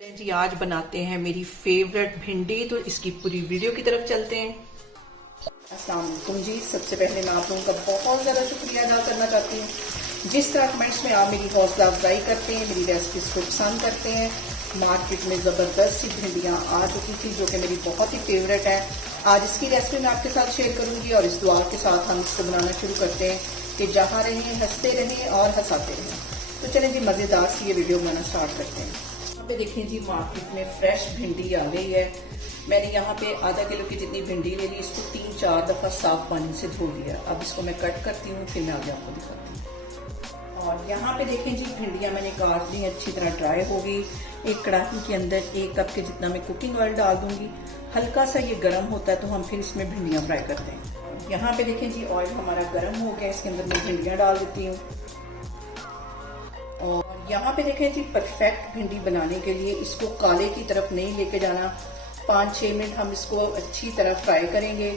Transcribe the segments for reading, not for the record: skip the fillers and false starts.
जी आज बनाते हैं मेरी फेवरेट भिंडी। तो इसकी पूरी वीडियो की तरफ चलते हैं। अस्सलाम वालेकुम जी। सबसे पहले मैं आप लोगों का बहुत ज़्यादा शुक्रिया अदा करना चाहती हूँ। जिस तरह कमेंट्स में आप मेरी हौसला अफजाई करते हैं, मेरी रेसिपीज़ को पसंद करते हैं। मार्केट में ज़बरदस्त सी भिंडियाँ आ चुकी थी जो कि मेरी बहुत ही फेवरेट है। आज इसकी रेसिपी मैं आपके साथ शेयर करूँगी और इस दुआ के साथ हम इसको बनाना शुरू करते हैं कि जहाँ रहें हंसते रहें और हंसाते रहें। तो चलें जी, मज़ेदार सी ये वीडियो बनाना स्टार्ट करते हैं। यहाँ पे देखें जी, मार्केट में फ्रेश भिंडी आ गई है। मैंने यहाँ पे आधा किलो की जितनी भिंडी ले ली, इसको 3-4 दफ़ा साफ पानी से धो लिया। अब इसको मैं कट करती हूँ, फिर मैं आगे आपको दिखाती हूँ। और यहाँ पे देखें जी, भिंडियाँ मैंने काट ली, अच्छी तरह ड्राई हो गई। एक कढ़ाई के अंदर 1 कप के जितना मैं कुकिंग ऑयल डाल दूंगी। हल्का सा ये गर्म होता है तो हम फिर इसमें भिंडियाँ फ्राई करते हैं। यहाँ पे देखें जी, ऑयल हमारा गर्म हो गया, इसके अंदर मैं भिंडियाँ डाल देती हूँ। और यहाँ पे देखें जी, परफेक्ट भिंडी बनाने के लिए इसको काले की तरफ नहीं लेके जाना। 5-6 मिनट हम इसको अच्छी तरह फ्राई करेंगे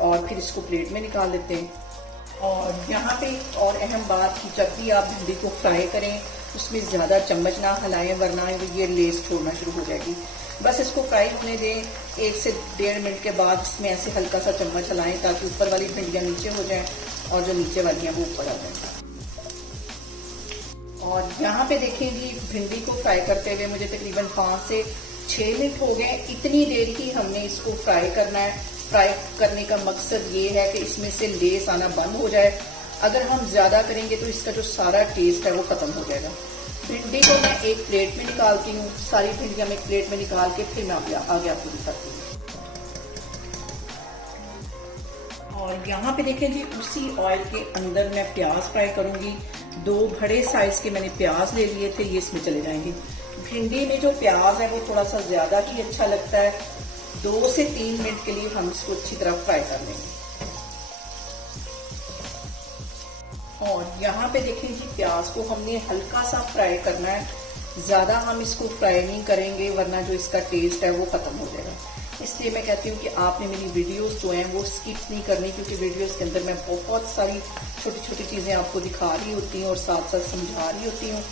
और फिर इसको प्लेट में निकाल देते हैं। और यहाँ पे एक और अहम बात कि जब भी आप भिंडी को फ्राई करें उसमें ज़्यादा चम्मच ना हिलाएं, वरना ये लेस छोड़ना शुरू हो जाएगी। बस इसको फ्राई होने दें। 1 से 1.5 मिनट के बाद इसमें ऐसे हल्का सा चम्मच हिलाएं ताकि ऊपर वाली भिंडियाँ नीचे हो जाएं और जो नीचे वाली हैं वो ऊपर आ जाएं। और यहाँ पे देखें जी, भिंडी को फ्राई करते हुए मुझे तकरीबन 5 से 6 मिनट हो गए। इतनी देर ही हमने इसको फ्राई करना है। फ्राई करने का मकसद ये है कि इसमें से लेस आना बंद हो जाए। अगर हम ज़्यादा करेंगे तो इसका जो सारा टेस्ट है वो ख़त्म हो जाएगा। भिंडी को मैं एक प्लेट में निकालती हूँ। सारी भिंडियाँ मैं एक प्लेट में निकाल के फिर मैं आगे आपको दिखाती हूँ। और यहाँ पे देखें जी, उसी ऑयल के अंदर मैं प्याज फ्राई करूंगी। 2 बड़े साइज के मैंने प्याज ले लिए थे, ये इसमें चले जाएंगे। भिंडी में जो प्याज है वो थोड़ा सा ज्यादा ही अच्छा लगता है। 2 से 3 मिनट के लिए हम इसको अच्छी तरह फ्राई कर लेंगे। और यहाँ पे देखें जी, प्याज को हमने हल्का सा फ्राई करना है, ज्यादा हम इसको फ्राई नहीं करेंगे वरना जो इसका टेस्ट है वो खत्म हो जाएगा। इसलिए मैं कहती हूँ कि आपने मेरी वीडियोस जो हैं वो स्किप नहीं करनी, क्योंकि वीडियोस के अंदर मैं बहुत सारी छोटी छोटी चीज़ें आपको दिखा रही होती हूँ और साथ साथ समझा रही होती हूँ।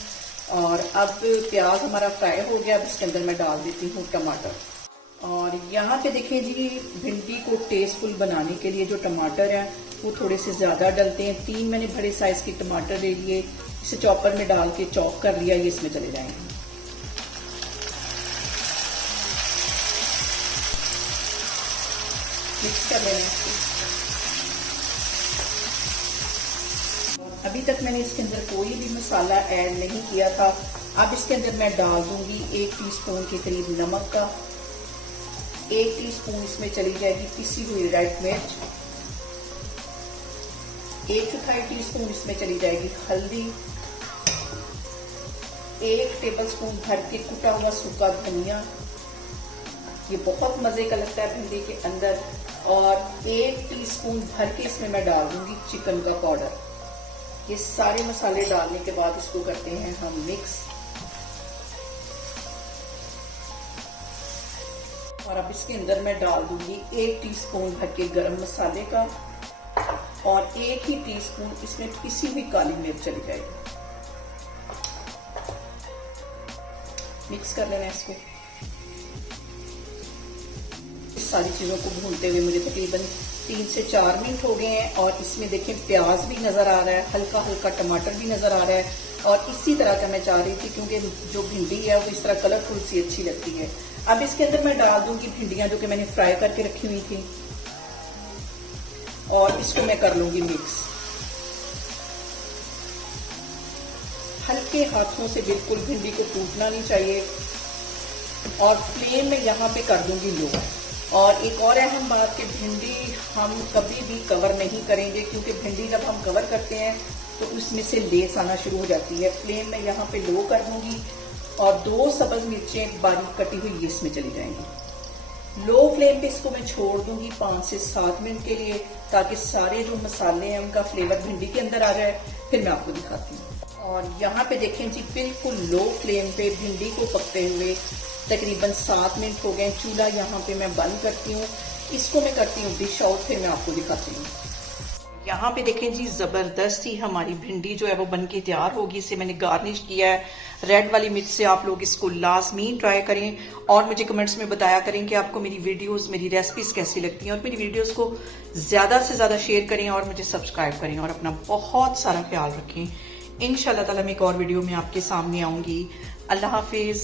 और अब प्याज हमारा फ्राई हो गया। अब इसके अंदर मैं डाल देती हूँ टमाटर। और यहाँ पे देखिए जी, भिंडी को टेस्टफुल बनाने के लिए जो टमाटर है वो थोड़े से ज़्यादा डलते हैं। 3 मैंने बड़े साइज़ के टमाटर ले लिए, इसे चॉपर में डाल के चॉप कर लिया, ये इसमें चले जाएंगे। मिक्स कर लेना इसको। अभी तक मैंने इसके अंदर कोई भी मसाला ऐड नहीं किया था। अब इसके अंदर मैं डाल दूंगी 1 टीस्पून के करीब नमक का। 1 टीस्पून इसमें चली जाएगी पिसी हुई रेड मिर्च। 1/4 टीस्पून इसमें चली जाएगी हल्दी। 1 टेबलस्पून भर के कुटा हुआ सूखा धनिया, ये बहुत मजे का लगता है भिंडी के अंदर। और 1 टीस्पून भर के इसमें मैं डाल दूंगी चिकन का पाउडर। ये सारे मसाले डालने के बाद इसको करते हैं हम मिक्स। और अब इसके अंदर मैं डाल दूंगी 1 टीस्पून भर के गरम मसाले का और 1 ही टीस्पून इसमें पिसी हुई काली मिर्च चली जाएगी। मिक्स कर लेना इसको। इस सारी चीजों को भूनते हुए मुझे तकरीबन 3 से 4 मिनट हो गए हैं। और इसमें देखें, प्याज भी नजर आ रहा है, हल्का हल्का टमाटर भी नजर आ रहा है। और इसी तरह का मैं चाह रही थी, क्योंकि जो भिंडी है वो इस तरह कलरफुल सी अच्छी लगती है। अब इसके अंदर मैं डाल दूंगी भिंडियां जो कि मैंने फ्राई करके रखी हुई थी और इसको मैं कर लूंगी मिक्स। हल्के हाथों से, बिल्कुल भिंडी को टूटना नहीं चाहिए। और फ्लेम में यहाँ पे कर दूंगी लो। और एक और अहम बात कि भिंडी हम कभी भी कवर नहीं करेंगे, क्योंकि भिंडी जब हम कवर करते हैं तो उसमें से लेस आना शुरू हो जाती है। फ्लेम में यहाँ पे लो कर दूंगी और 2 सब्ज मिर्चें बारीक कटी हुई ये इसमें चली जाएंगी। लो फ्लेम पे इसको मैं छोड़ दूंगी 5 से 7 मिनट के लिए, ताकि सारे जो मसाले हैं उनका फ्लेवर भिंडी के अंदर आ जाए। फिर मैं आपको दिखाती हूँ। और यहाँ पे देखें जी, बिल्कुल लो फ्लेम पे भिंडी को पकते हुए तकरीबन 7 मिनट हो गए। चूल्हा यहाँ पे मैं बंद करती हूँ, इसको मैं करती हूँ डिश आउट, फिर मैं आपको दिखाती हूँ। यहाँ पे देखें जी, जबरदस्त ही हमारी भिंडी जो है वो बनके तैयार होगी। इसे मैंने गार्निश किया है रेड वाली मिर्च से। आप लोग इसको लाजमी ट्राई करें और मुझे कमेंट्स में बताया करें कि आपको मेरी वीडियोस, मेरी रेसिपीज कैसी लगती हैं, और मेरी वीडियोस को ज्यादा से ज्यादा शेयर करें और मुझे सब्सक्राइब करें और अपना बहुत सारा ख्याल रखें। इंशाल्लाह ताला मैं एक और वीडियो में आपके सामने आऊंगी। अल्लाह हाफिज।